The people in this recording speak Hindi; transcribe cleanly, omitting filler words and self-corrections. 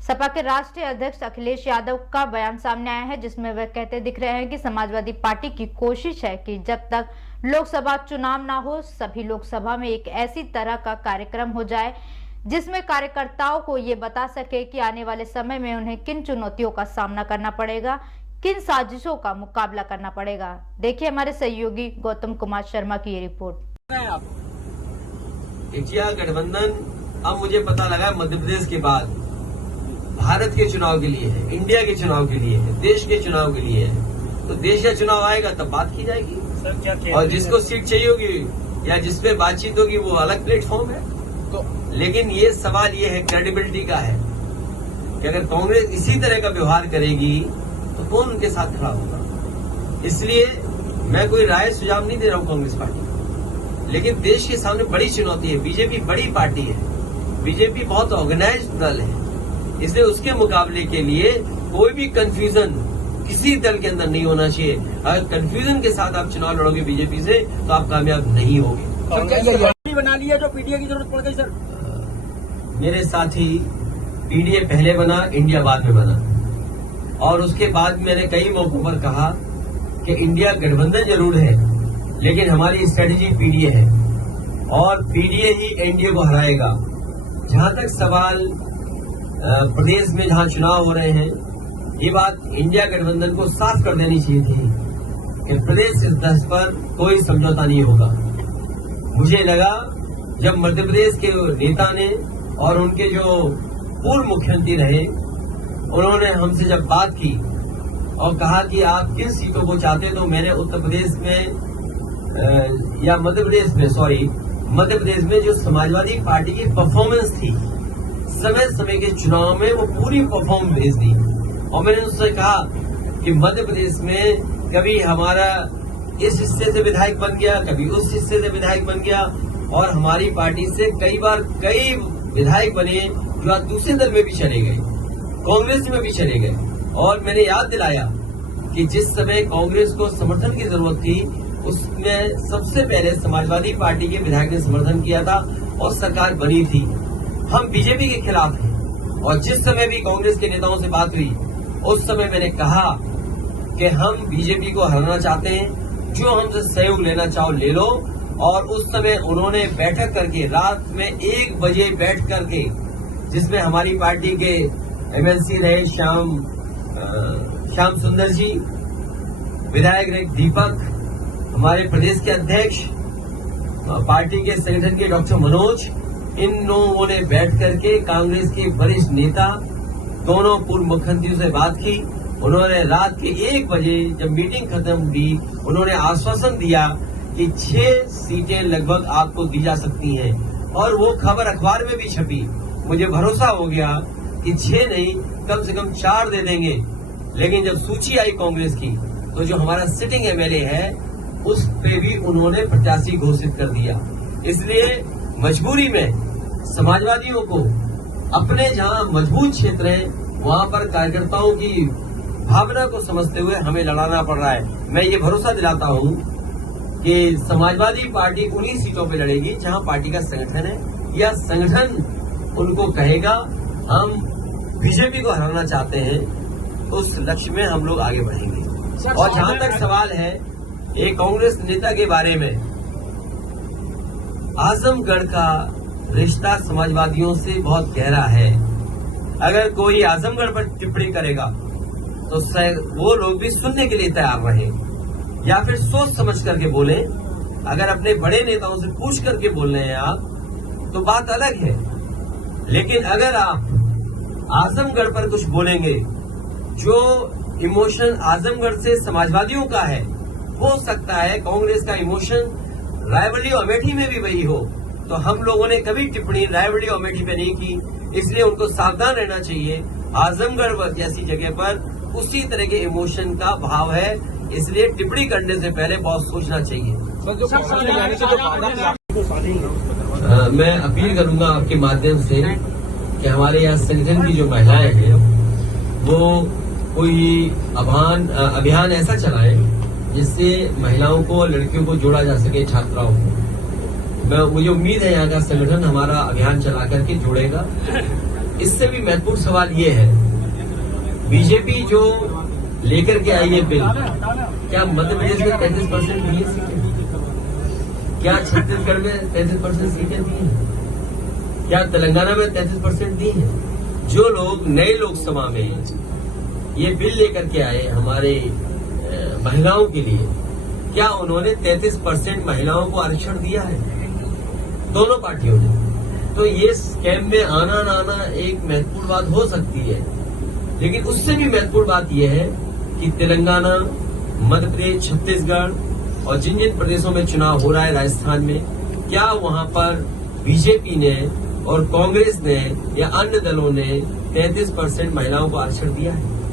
सपा के राष्ट्रीय अध्यक्ष अखिलेश यादव का बयान सामने आया है, जिसमें वह कहते दिख रहे हैं कि समाजवादी पार्टी की कोशिश है कि जब तक लोकसभा चुनाव ना हो, सभी लोकसभा में एक ऐसी तरह का कार्यक्रम हो जाए जिसमें कार्यकर्ताओं को ये बता सके कि आने वाले समय में उन्हें किन चुनौतियों का सामना करना पड़ेगा, किन साजिशों का मुकाबला करना पड़ेगा। देखिए हमारे सहयोगी गौतम कुमार शर्मा की ये रिपोर्ट। इंडिया गठबंधन अब मुझे पता लगा मध्य प्रदेश के बाद भारत के चुनाव के लिए है, इंडिया के चुनाव के लिए है, देश के चुनाव के लिए है। तो देश का चुनाव आएगा तब बात की जाएगी। सर, क्या और जिसको सीट चाहिए होगी या जिसपे बातचीत होगी वो अलग प्लेटफॉर्म है। तो लेकिन ये सवाल ये है, क्रेडिबिलिटी का है कि अगर कांग्रेस इसी तरह का व्यवहार करेगी तो कौन उनके साथ खड़ा होगा। इसलिए मैं कोई राय सुझाव नहीं दे रहा हूं कांग्रेस पार्टी, लेकिन देश के सामने बड़ी चुनौती है। बीजेपी बड़ी पार्टी है, बीजेपी बहुत ऑर्गेनाइज्ड दल है, इसलिए उसके मुकाबले के लिए कोई भी कंफ्यूजन किसी दल के अंदर नहीं होना चाहिए। अगर कंफ्यूजन के साथ आप चुनाव लड़ोगे बीजेपी से तो आप कामयाब नहीं होंगे। पार्टी बना ली है जो पीडीए की जरूरत पड़ गई। सर, मेरे साथी पीडीए पहले बना, इंडिया बाद में बना, और उसके बाद मैंने कई मौकों पर कहा कि इंडिया गठबंधन जरूर है लेकिन हमारी स्ट्रेटेजी पीडीए है और पीडीए ही एनडीए को हराएगा। जहां तक सवाल प्रदेश में जहां चुनाव हो रहे हैं, ये बात इंडिया गठबंधन को साफ कर देनी चाहिए थी कि प्रदेश इस दस पर कोई समझौता नहीं होगा। मुझे लगा जब मध्य प्रदेश के नेता ने और उनके जो पूर्व मुख्यमंत्री रहे, उन्होंने हमसे जब बात की और कहा कि आप किन सीटों को चाहते, तो मैंने उत्तर प्रदेश में या मध्य प्रदेश में जो समाजवादी पार्टी की परफॉर्मेंस थी समय समय के चुनाव में, वो पूरी परफॉर्मेंस भेज दी। और मैंने उससे कहा कि मध्य प्रदेश में कभी हमारा इस हिस्से से विधायक बन गया, कभी उस हिस्से से विधायक बन गया, और हमारी पार्टी से कई बार कई विधायक बने जो आज दूसरे दल में भी चले गए, कांग्रेस में भी चले गए। और मैंने याद दिलाया कि जिस समय कांग्रेस को समर्थन की जरूरत थी, उसमें सबसे पहले समाजवादी पार्टी के विधायक ने समर्थन किया था और सरकार बनी थी। हम बीजेपी के खिलाफ हैं, और जिस समय भी कांग्रेस के नेताओं से बात हुई उस समय मैंने कहा कि हम बीजेपी को हराना चाहते हैं, जो हमसे सहयोग लेना चाहो ले लो। और उस समय उन्होंने बैठक करके रात में 1 बजे बैठ करके, जिसमें हमारी पार्टी के एमएलसी रहे श्याम सुंदर जी, विधायक रहे दीपक, हमारे प्रदेश के अध्यक्ष, पार्टी के संगठन के डॉक्टर मनोज, इन लोगों ने बैठ करके कांग्रेस के वरिष्ठ नेता दोनों पूर्व मुख्यमंत्रियों से बात की। उन्होंने रात के 1 बजे जब मीटिंग खत्म हुई, उन्होंने आश्वासन दिया कि 6 सीटें लगभग आपको दी जा सकती हैं, और वो खबर अखबार में भी छपी। मुझे भरोसा हो गया कि 6 नहीं, कम से कम 4 दे देंगे। लेकिन जब सूची आई कांग्रेस की, तो जो हमारा सिटिंग एमएलए है उस पे भी उन्होंने प्रत्याशी घोषित कर दिया। इसलिए मजबूरी में समाजवादियों को अपने जहां मजबूत क्षेत्र है वहां पर कार्यकर्ताओं की भावना को समझते हुए हमें लड़ाना पड़ रहा है। मैं ये भरोसा दिलाता हूं कि समाजवादी पार्टी उन्हीं सीटों पे लड़ेगी जहां पार्टी का संगठन है, या संगठन उनको कहेगा हम बीजेपी को हराना चाहते हैं, उस लक्ष्य में हम लोग आगे बढ़ेंगे। और जहां तक सवाल है एक कांग्रेस नेता के बारे में, आजमगढ़ का रिश्ता समाजवादियों से बहुत गहरा है। अगर कोई आजमगढ़ पर टिप्पणी करेगा तो वो लोग भी सुनने के लिए तैयार रहे, या फिर सोच समझ करके बोले। अगर अपने बड़े नेताओं से पूछ करके बोल रहे हैं आप तो बात अलग है, लेकिन अगर आप आजमगढ़ पर कुछ बोलेंगे, जो इमोशन आजमगढ़ से समाजवादियों का है, हो सकता है कांग्रेस का इमोशन रायबरेली और अमेठी में भी वही हो। तो हम लोगों ने कभी टिप्पणी रायबरेली और अमेठी पे नहीं की, इसलिए उनको सावधान रहना चाहिए। आजमगढ़ जैसी जगह पर उसी तरह के इमोशन का भाव है, इसलिए टिप्पणी करने से पहले बहुत सोचना चाहिए। मैं अपील करूंगा आपके माध्यम से कि हमारे यहाँ संगठन की जो महिलाएं हैं वो कोई अभियान ऐसा चलाएं जिससे महिलाओं को और लड़कियों को जोड़ा जा सके, छात्राओं को। मुझे उम्मीद है यहाँ का संगठन हमारा अभियान चला करके जोड़ेगा। इससे भी महत्वपूर्ण सवाल ये है, बीजेपी जो लेकर के आई है बिल, क्या मध्य प्रदेश में 33% दी है सीटें? क्या छत्तीसगढ़ में 33% सीटें दी हैं? क्या तेलंगाना में 33% दी हैं? जो लोग नए लोकसभा में ये बिल लेकर के आए हमारे महिलाओं के लिए, क्या उन्होंने 33% महिलाओं को आरक्षण दिया है? दोनों पार्टियों ने। तो ये स्कैम में आना ना आना एक महत्वपूर्ण बात हो सकती है, लेकिन उससे भी महत्वपूर्ण बात यह है कि तेलंगाना, मध्य प्रदेश, छत्तीसगढ़ और जिन जिन प्रदेशों में चुनाव हो रहा है, राजस्थान में, क्या वहां पर बीजेपी ने और कांग्रेस ने या अन्य दलों ने 33% महिलाओं को आरक्षण दिया है?